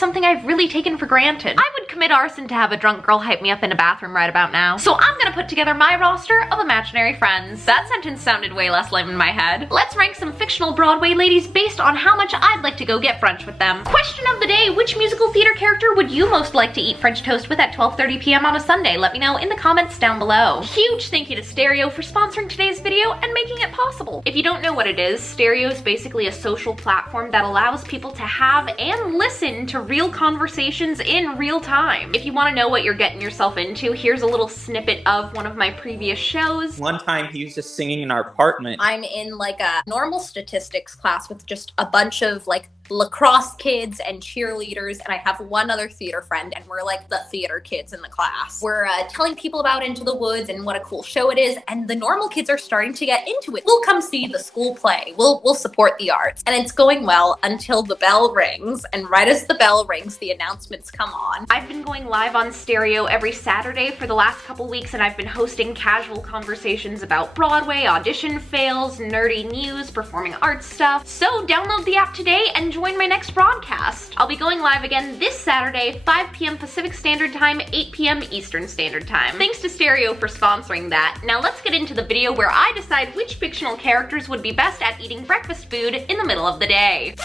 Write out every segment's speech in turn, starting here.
something I've really taken for granted. I would commit arson to have a drunk girl hype me up in a bathroom right about now. So I'm gonna put together my roster of imaginary friends. That sentence sounded way less lame in my head. Let's rank some fictional Broadway ladies based on how much I'd like to go get brunch with them. Question of the day, which musical theater character would you most like to eat French toast with at 12:30 p.m. on a Sunday? Let me know in the comments down below. Huge thank you to Stereo for sponsoring today's video and making it possible. If you don't know what it is, Stereo is basically a social platform that allows people to have and listen to real conversations in real time. If you want to know what you're getting yourself into, here's a little snippet of one of my previous shows. One time he was just singing in our apartment. I'm in like a normal statistics class with just a bunch of like lacrosse kids and cheerleaders, and I have one other theater friend, and we're like the theater kids in the class. We're telling people about Into the Woods and what a cool show it is, and the normal kids are starting to get into it. We'll come see the school play. We'll support the arts. And it's going well until the bell rings, and right as the bell rings, the announcements come on. I've been going live on Stereo every Saturday for the last couple weeks, and I've been hosting casual conversations about Broadway, audition fails, nerdy news, performing arts stuff. So download the app today and join my next broadcast. I'll be going live again this Saturday, 5 p.m. Pacific Standard Time, 8 p.m. Eastern Standard Time. Thanks to Stereo for sponsoring that. Now let's get into the video where I decide which fictional characters would be best at eating breakfast food in the middle of the day.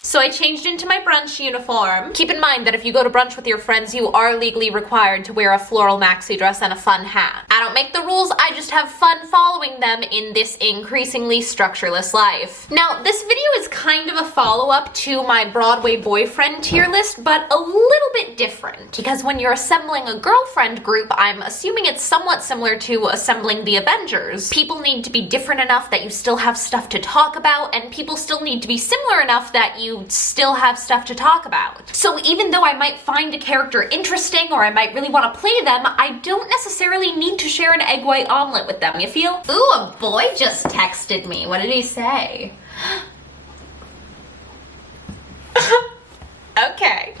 So I changed into my brunch uniform. Keep in mind that if you go to brunch with your friends, you are legally required to wear a floral maxi dress and a fun hat. I don't make the rules, I just have fun following them in this increasingly structureless life. Now, this video is kind of a follow-up to my Broadway boyfriend tier list, but a little bit different. Because when you're assembling a girlfriend group, I'm assuming it's somewhat similar to assembling the Avengers. People need to be different enough that you still have stuff to talk about, and people still need to be similar enough that you still have stuff to talk about. So even though I might find a character interesting or I might really want to play them, I don't necessarily need to share an egg white omelet with them, you feel? Ooh, a boy just texted me. What did he say? Okay.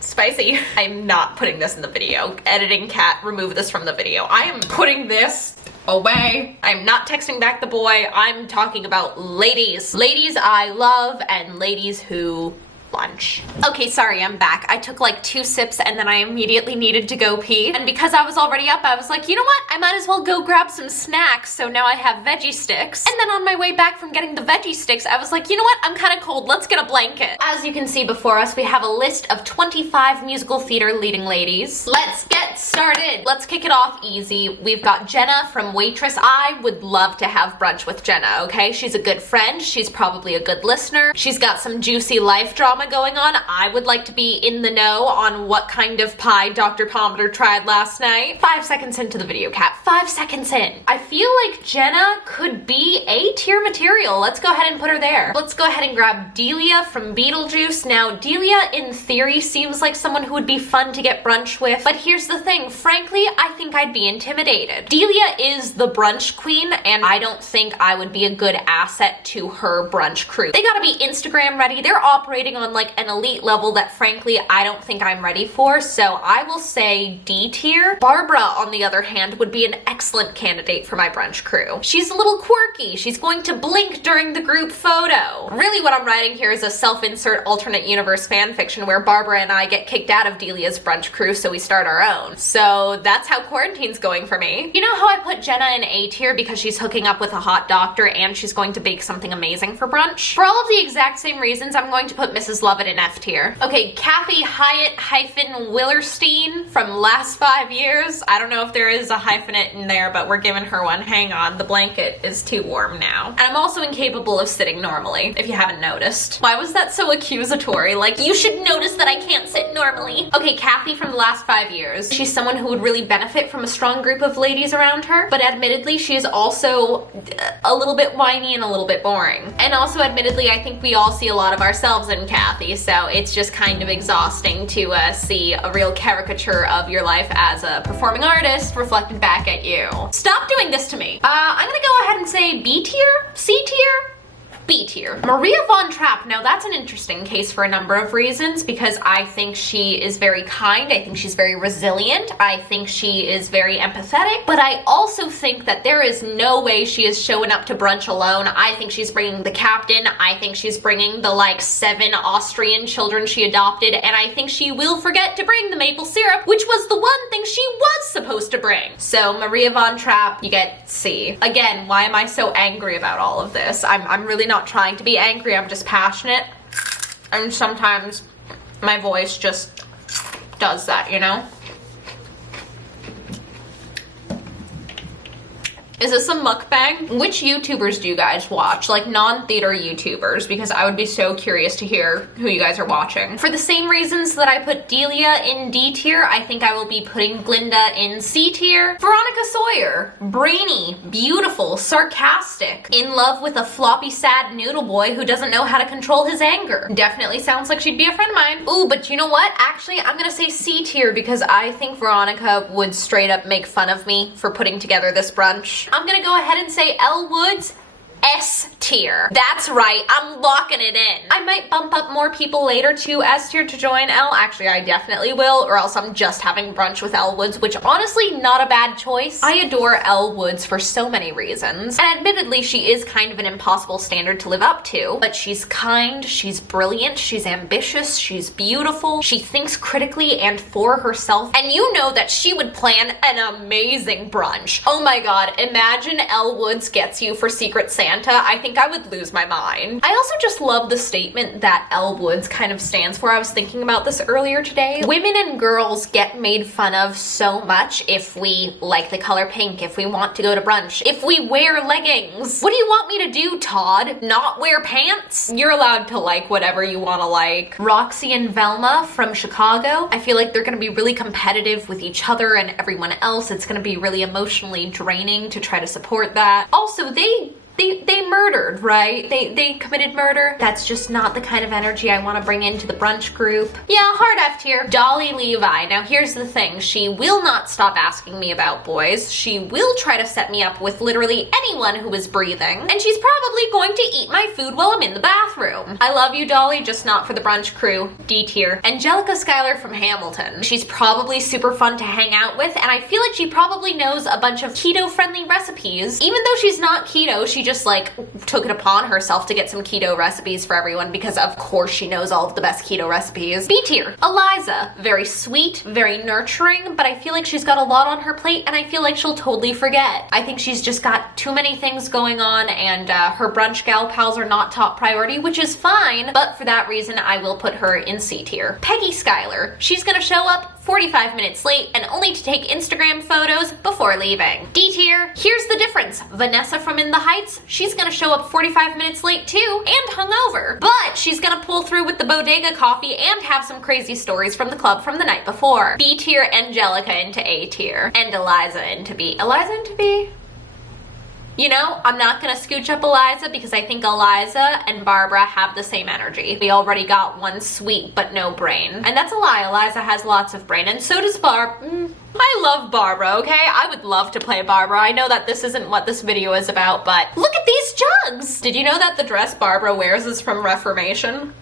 Spicy. I'm not putting this in the video. Editing cat, remove this from the video. I am putting this away. I'm not texting back the boy. I'm talking about ladies. Ladies I love and ladies who lunch. Okay, sorry, I'm back. I took like 2 sips and then I immediately needed to go pee. And because I was already up, I was like, you know what? I might as well go grab some snacks. So now I have veggie sticks. And then on my way back from getting the veggie sticks, I was like, you know what? I'm kind of cold. Let's get a blanket. As you can see before us, we have a list of 25 musical theater leading ladies. Let's get started. Let's kick it off easy. We've got Jenna from Waitress. I would love to have brunch with Jenna, okay? She's a good friend. She's probably a good listener. She's got some juicy life drama going on. I would like to be in the know on what kind of pie Dr. Palmer tried last night. 5 seconds into the video, cat. 5 seconds in. I feel like Jenna could be A-tier material. Let's go ahead and put her there. Let's go ahead and grab Delia from Beetlejuice. Now, Delia, in theory, seems like someone who would be fun to get brunch with, but here's the thing. Frankly, I think I'd be intimidated. Delia is the brunch queen, and I don't think I would be a good asset to her brunch crew. They gotta be Instagram ready. They're operating on like an elite level that frankly I don't think I'm ready for, so I will say D tier. Barbara, on the other hand, would be an excellent candidate for my brunch crew. She's a little quirky. She's going to blink during the group photo. Really what I'm writing here is a self-insert alternate universe fanfiction where Barbara and I get kicked out of Delia's brunch crew so we start our own. So that's how quarantine's going for me. You know how I put Jenna in A tier because she's hooking up with a hot doctor and she's going to bake something amazing for brunch? For all of the exact same reasons, I'm going to put Mrs. Lovett in F tier. Okay, Kathy Hyatt-Willerstein from last 5 years. I don't know if there is a hyphenate in there, but we're giving her one. Hang on, the blanket is too warm now. And I'm also incapable of sitting normally, if you haven't noticed. Why was that so accusatory? Like, you should notice that I can't sit normally. Okay, Kathy from the last 5 years. She's someone who would really benefit from a strong group of ladies around her, but admittedly, she is also a little bit whiny and a little bit boring. And also, admittedly, I think we all see a lot of ourselves in Kathy, so it's just kind of exhausting to see a real caricature of your life as a performing artist reflected back at you. Stop doing this to me. I'm gonna go ahead and say B tier? C tier? B tier. Maria von Trapp, now that's an interesting case for a number of reasons, because I think she is very kind, I think she's very resilient, I think she is very empathetic, but I also think that there is no way she is showing up to brunch alone. I think she's bringing the captain, I think she's bringing the like 7 Austrian children she adopted, and I think she will forget to bring the maple syrup, which was the one thing she was supposed to bring. So Maria von Trapp, you get C. Again, why am I so angry about all of this? I'm really not trying to be angry, I'm just passionate. And sometimes my voice just does that, you know? Is this a mukbang? Which YouTubers do you guys watch? Like non-theater YouTubers, because I would be so curious to hear who you guys are watching. For the same reasons that I put Delia in D tier, I think I will be putting Glinda in C tier. Veronica Sawyer, brainy, beautiful, sarcastic, in love with a floppy, sad noodle boy who doesn't know how to control his anger. Definitely sounds like she'd be a friend of mine. Ooh, but you know what? Actually, I'm gonna say C tier because I think Veronica would straight up make fun of me for putting together this brunch. I'm gonna go ahead and say Elle Woods, S tier. That's right, I'm locking it in. I might bump up more people later to S tier to join Elle. Actually, I definitely will, or else I'm just having brunch with Elle Woods, which honestly, not a bad choice. I adore Elle Woods for so many reasons, and admittedly, she is kind of an impossible standard to live up to, but she's kind, she's brilliant, she's ambitious, she's beautiful, she thinks critically and for herself, and you know that she would plan an amazing brunch. Oh my god, imagine Elle Woods gets you for Secret Santa. I think I would lose my mind. I also just love the statement that Elle Woods kind of stands for. I was thinking about this earlier today. Women and girls get made fun of so much if we like the color pink, if we want to go to brunch, if we wear leggings. What do you want me to do, Todd? Not wear pants? You're allowed to like whatever you want to like. Roxy and Velma from Chicago. I feel like they're going to be really competitive with each other and everyone else. It's going to be really emotionally draining to try to support that. Also, they murdered, right? They committed murder. That's just not the kind of energy I want to bring into the brunch group. Yeah, hard F tier. Dolly Levi. Now here's the thing. She will not stop asking me about boys. She will try to set me up with literally anyone who is breathing. And she's probably going to eat my food while I'm in the bathroom. I love you, Dolly, just not for the brunch crew. D tier. Angelica Skyler from Hamilton. She's probably super fun to hang out with, and I feel like she probably knows a bunch of keto-friendly recipes. Even though she's not keto, she just like took it upon herself to get some keto recipes for everyone because of course she knows all of the best keto recipes. B tier. Eliza. Very sweet, very nurturing, but I feel like she's got a lot on her plate and I feel like she'll totally forget. I think she's just got too many things going on and her brunch gal pals are not top priority, which is fine, but for that reason I will put her in C tier. Peggy Schuyler. She's gonna show up 45 minutes late and only to take Instagram photos before leaving. D tier. Here's the difference. Vanessa from In the Heights, she's gonna show up 45 minutes late too and hungover, but she's gonna pull through with the bodega coffee and have some crazy stories from the club from the night before. B tier. Angelica into A tier and Eliza into B. Eliza into B? You know, I'm not gonna scooch up Eliza because I think Eliza and Barbara have the same energy. We already got one sweet but no brain. And that's a lie, Eliza has lots of brain, and so does Barb. I love Barbara, okay? I would love to play Barbara. I know that this isn't what this video is about, but look at these jugs! Did you know that the dress Barbara wears is from Reformation?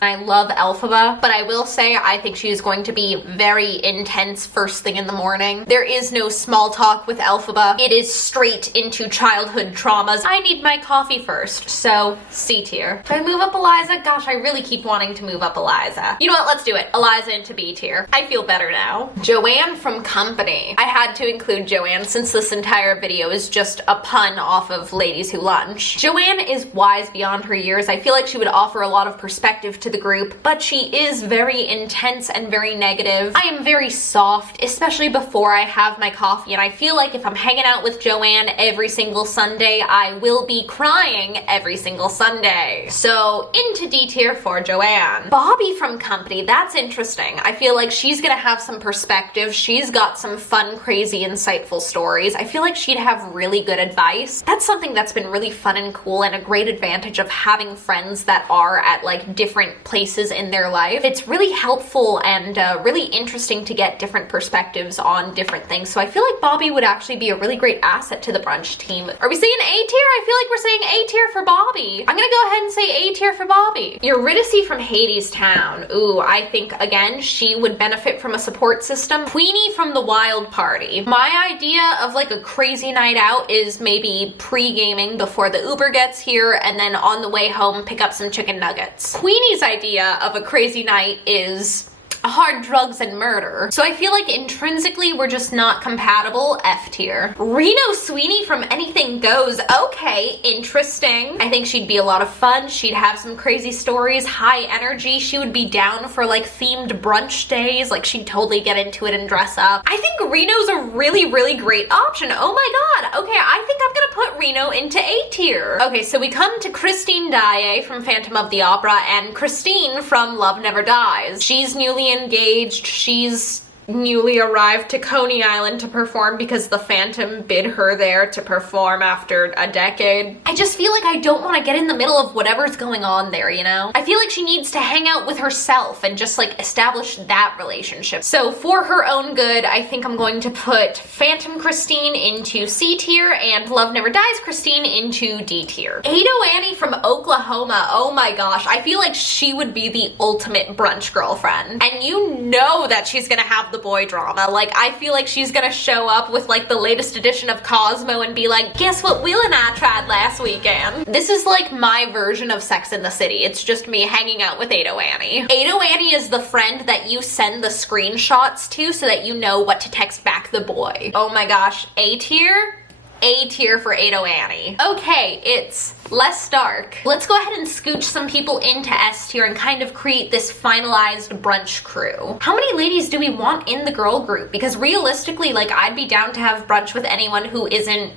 I love Elphaba, but I will say I think she's going to be very intense first thing in the morning. There is no small talk with Elphaba. It is straight into childhood traumas. I need my coffee first, so C tier. Do I move up Eliza? Gosh, I really keep wanting to move up Eliza. You know what? Let's do it. Eliza into B tier. I feel better now. Joanne from Company. I had to include Joanne since this entire video is just a pun off of Ladies Who Lunch. Joanne is wise beyond her years. I feel like she would offer a lot of perspective to the group, but she is very intense and very negative. I am very soft, especially before I have my coffee, and I feel like if I'm hanging out with Joanne every single Sunday, I will be crying every single Sunday. So into D tier for Joanne. Bobby from Company, that's interesting. I feel like she's gonna have some perspective. She's got some fun, crazy, insightful stories. I feel like she'd have really good advice. That's something that's been really fun and cool and a great advantage of having friends that are at like different different places in their life. It's really helpful and really interesting to get different perspectives on different things. So I feel like Bobby would actually be a really great asset to the brunch team. Are we saying A tier? I feel like we're saying A tier for Bobby. I'm gonna go ahead and say A tier for Bobby. Eurydice from Hadestown. Ooh, I think, again, she would benefit from a support system. Queenie from the Wild Party. My idea of like a crazy night out is maybe pre-gaming before the Uber gets here, and then on the way home pick up some chicken nuggets. Queenie's idea of a crazy night is hard drugs and murder. So I feel like intrinsically we're just not compatible. F tier. Reno Sweeney from Anything Goes. Okay, interesting. I think she'd be a lot of fun. She'd have some crazy stories, high energy. She would be down for like themed brunch days. Like she'd totally get into it and dress up. I think Reno's a really, really great option. Oh my god. Okay, I think I'm gonna put Reno into A tier. Okay, so we come to Christine Daae from Phantom of the Opera and Christine from Love Never Dies. She's newly engaged. She's newly arrived to Coney Island to perform because the Phantom bid her there to perform after a decade. I just feel like I don't want to get in the middle of whatever's going on there, you know? I feel like she needs to hang out with herself and just like establish that relationship. So for her own good, I think I'm going to put Phantom Christine into C tier and Love Never Dies Christine into D tier. Ado Annie from Oklahoma. Oh my gosh. I feel like she would be the ultimate brunch girlfriend. And you know that she's gonna have the boy drama. Like, I feel like she's gonna show up with like the latest edition of Cosmo and be like, guess what Will and I tried last weekend? This is like my version of Sex in the City. It's just me hanging out with Ado Annie. Ado Annie is the friend that you send the screenshots to so that you know what to text back the boy. Oh my gosh, A tier? A tier for Ado Annie. Okay, it's less dark. Let's go ahead and scooch some people into S tier and kind of create this finalized brunch crew. How many ladies do we want in the girl group? Because realistically, like, I'd be down to have brunch with anyone who isn't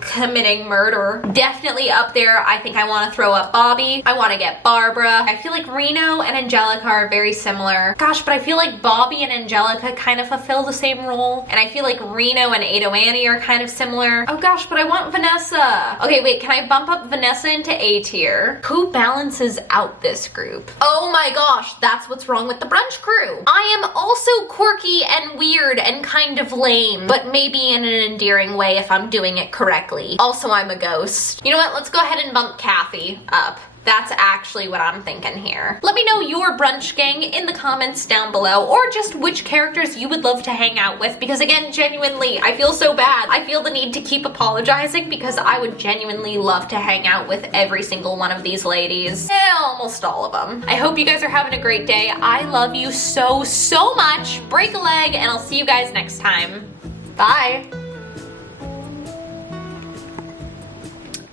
committing murder. Definitely up there. I think I want to throw up Bobby. I want to get Barbara. I feel like Reno and Angelica are very similar. Gosh, but I feel like Bobby and Angelica kind of fulfill the same role. And I feel like Reno and Ado Annie are kind of similar. Oh gosh, but I want Vanessa. Okay, wait, can I bump up Vanessa into A tier? Who balances out this group? Oh my gosh, that's what's wrong with the brunch crew. I am also quirky and weird and kind of lame, but maybe in an endearing way if I'm doing it correctly. Also, I'm a ghost. You know what? Let's go ahead and bump Kathy up. That's actually what I'm thinking here. Let me know your brunch gang in the comments down below, or just which characters you would love to hang out with, because again, genuinely, I feel so bad. I feel the need to keep apologizing because I would genuinely love to hang out with every single one of these ladies. Almost all of them. I hope you guys are having a great day. I love you so, so much. Break a leg, and I'll see you guys next time. Bye.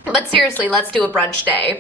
But seriously, let's do a brunch day.